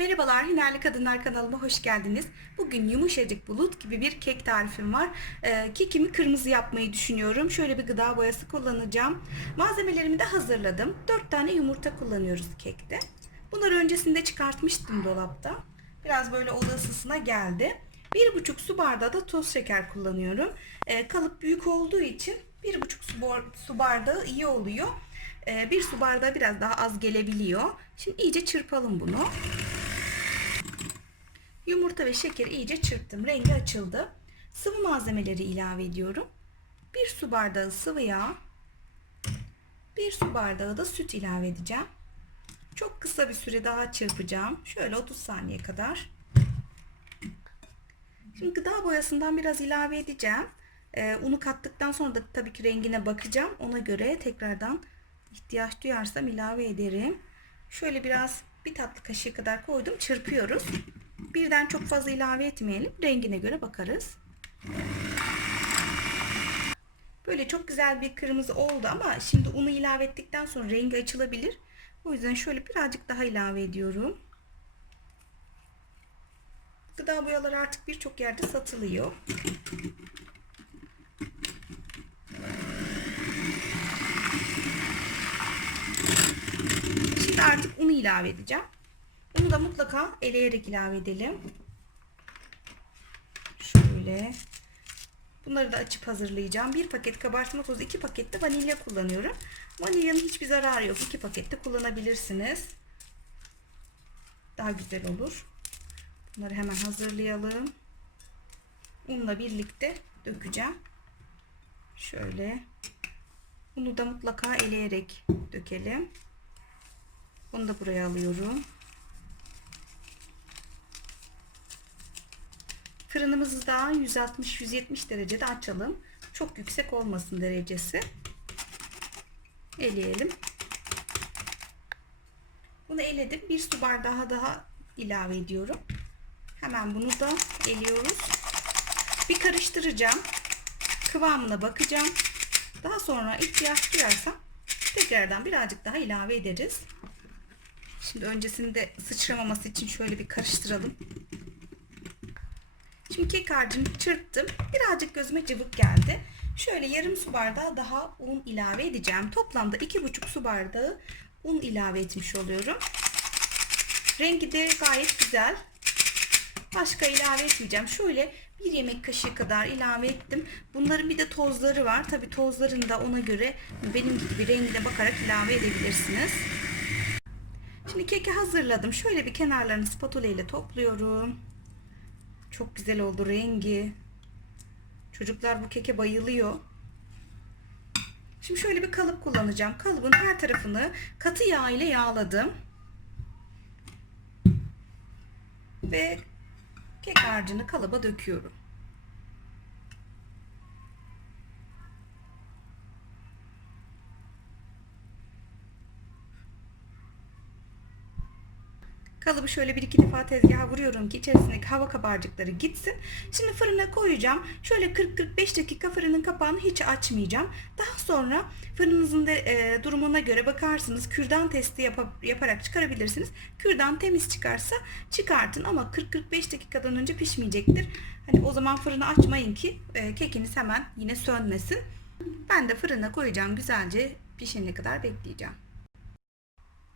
Merhabalar, Hünerli Kadınlar kanalıma hoş geldiniz. Bugün yumuşacık bulut gibi bir kek tarifim var. Ee, kekimi kırmızı yapmayı düşünüyorum. Şöyle bir gıda boyası kullanacağım. Malzemelerimi de hazırladım. 4 tane yumurta kullanıyoruz kekte. Bunları öncesinde çıkartmıştım dolapta. Biraz böyle oda ısısına geldi. 1,5 su bardağı da toz şeker kullanıyorum. Ee, kalıp büyük olduğu için 1,5 su, bar- su bardağı iyi oluyor. Ee, bir su bardağı biraz daha az gelebiliyor. Şimdi iyice çırpalım bunu. Yumurta ve şekeri iyice çırptım. Rengi açıldı. Sıvı malzemeleri ilave ediyorum. Bir su bardağı sıvı yağ. Bir su bardağı da süt ilave edeceğim. Çok kısa bir süre daha çırpacağım. Şöyle 30 saniye kadar. Şimdi gıda boyasından biraz ilave edeceğim. Ee, unu kattıktan sonra da tabii ki rengine bakacağım. Ona göre tekrardan ihtiyaç duyarsam ilave ederim. Şöyle biraz bir tatlı kaşığı kadar koydum. Çırpıyoruz. Birden çok fazla ilave etmeyelim. Rengine göre bakarız. Böyle çok güzel bir kırmızı oldu ama şimdi unu ilave ettikten sonra rengi açılabilir. O yüzden şöyle birazcık daha ilave ediyorum. Gıda boyaları artık birçok yerde satılıyor. Şimdi artık unu ilave edeceğim. Unu da mutlaka eleyerek ilave edelim. Şöyle. Bunları da açıp hazırlayacağım. Bir paket kabartma tozu, iki paket de vanilya kullanıyorum. Vanilyanın hiçbir zararı yok. İki paket de kullanabilirsiniz. Daha güzel olur. Bunları hemen hazırlayalım. Unla birlikte dökeceğim. Şöyle. Unu da mutlaka eleyerek dökelim. Bunu da buraya alıyorum. Fırınımızı da 160-170 derecede açalım. Çok yüksek olmasın derecesi. Eleyelim. Bunu eledim. Bir su bardağı daha ilave ediyorum. Hemen bunu da eliyoruz. Bir karıştıracağım. Kıvamına bakacağım. Daha sonra ihtiyaç duyarsam tekrardan birazcık daha ilave ederiz. Şimdi öncesinde sıçramaması için şöyle bir karıştıralım. Şimdi kek harcını çırptım. Birazcık gözüme cıvık geldi. Şöyle yarım su bardağı daha un ilave edeceğim. Toplamda 2,5 su bardağı un ilave etmiş oluyorum. Rengi de gayet güzel. Başka ilave etmeyeceğim. Şöyle bir yemek kaşığı kadar ilave ettim. Bunların bir de tozları var. Tabi tozlarını da ona göre benim gibi rengine bakarak ilave edebilirsiniz. Şimdi keki hazırladım. Şöyle bir kenarlarını spatula ile topluyorum. Çok güzel oldu rengi. Çocuklar bu keke bayılıyor. Şimdi şöyle bir kalıp kullanacağım. Kalıbın her tarafını katı yağ ile yağladım. Ve kek harcını kalıba döküyorum. Kalıbı şöyle bir iki defa tezgaha vuruyorum ki içerisindeki hava kabarcıkları gitsin. Şimdi fırına koyacağım. Şöyle 40-45 dakika fırının kapağını hiç açmayacağım. Daha sonra fırınınızın de, e, durumuna göre bakarsınız. Kürdan testi yap- yaparak çıkarabilirsiniz. Kürdan temiz çıkarsa çıkartın ama 40-45 dakikadan önce pişmeyecektir. Hani o zaman fırını açmayın ki e, kekiniz hemen yine sönmesin. Ben de fırına koyacağım. Güzelce pişene kadar bekleyeceğim.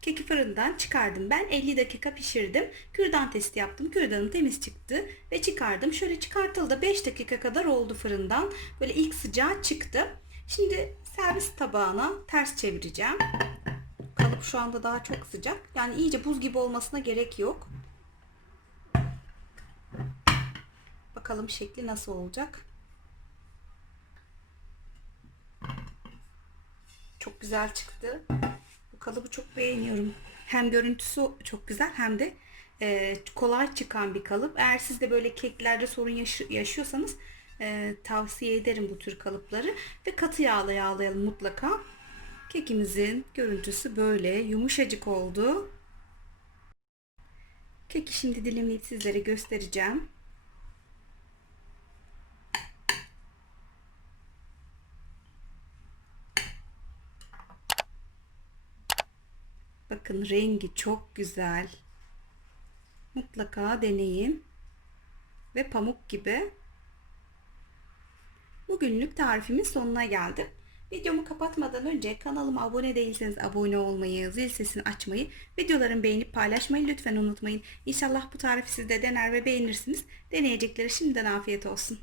Keki fırından çıkardım. Ben 50 dakika pişirdim. Kürdan testi yaptım. Kürdanım temiz çıktı ve çıkardım. Şöyle çıkartıldı. 5 dakika kadar oldu fırından. Böyle ilk sıcağı çıktı. Şimdi servis tabağına ters çevireceğim. Kalıp şu anda daha çok sıcak. Yani iyice buz gibi olmasına gerek yok. Bakalım şekli nasıl olacak. Çok güzel çıktı. Kalıbı çok beğeniyorum. Hem görüntüsü çok güzel hem de e, kolay çıkan bir kalıp. Eğer siz de böyle keklerde sorun yaşı- yaşıyorsanız e, tavsiye ederim bu tür kalıpları. Ve katı yağla yağlayalım mutlaka. Kekimizin görüntüsü böyle yumuşacık oldu. Keki şimdi dilimleyip sizlere göstereceğim. Bakın rengi çok güzel. Mutlaka deneyin. Ve pamuk gibi. Bugünlük tarifimin sonuna geldim. Videomu kapatmadan önce kanalıma abone değilseniz abone olmayı, zil sesini açmayı, videolarımı beğenip paylaşmayı lütfen unutmayın. İnşallah bu tarifi siz de dener ve beğenirsiniz. Deneyeceklere şimdiden afiyet olsun.